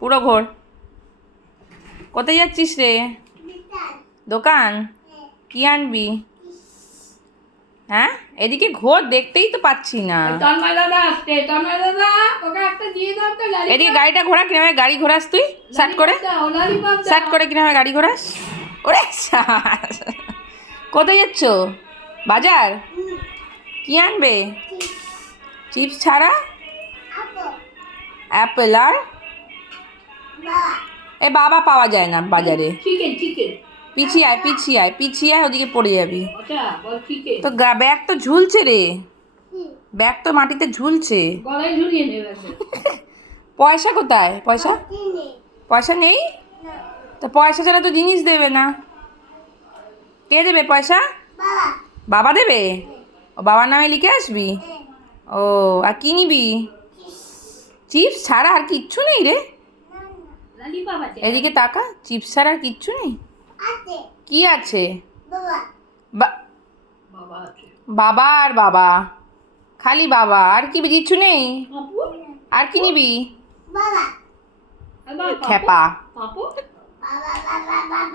পুরো ঘোর। কোথায় যাচ্ছিস রে? দোকান? কি আনবি? হ্যাঁ, এদিকে ঘোর, দেখতেই তো পাচ্ছি না। এদিকে গাড়িটা ঘোরা, কিভাবে গাড়ি ঘোরাস তুই? স্টার্ট করে কিভাবে গাড়ি ঘোরাস? ওরে কোথায় যাচ্ছ? বাজার? কি আনবে? চিপস ছাড়া? অ্যাপেল আর এ বাবা পাওয়া যায় না বাজারে। পিছিয়ে আয়, ওদিকে পড়ে যাবি। তো ব্যাগ তো ঝুলছে রে, ব্যাগ তো মাটিতে ঝুলছে। পয়সা কোথায়? পয়সা নেই? তো পয়সা ছাড়া তো জিনিস দেবে না। কে দেবে পয়সা? বাবা দেবে? ও বাবার নামে লিখে আসবি? ও, আর কি নিবি? চিপস ছাড়া আর কিচ্ছু নেই রে? এদিকে তাকা, চিপস ছাড়া আর কিচ্ছু নেই? কি আছে? বাবা আর বাবা, খালি বাবা, আর কি কিছু নেই? আর কি নিবি? খেপা।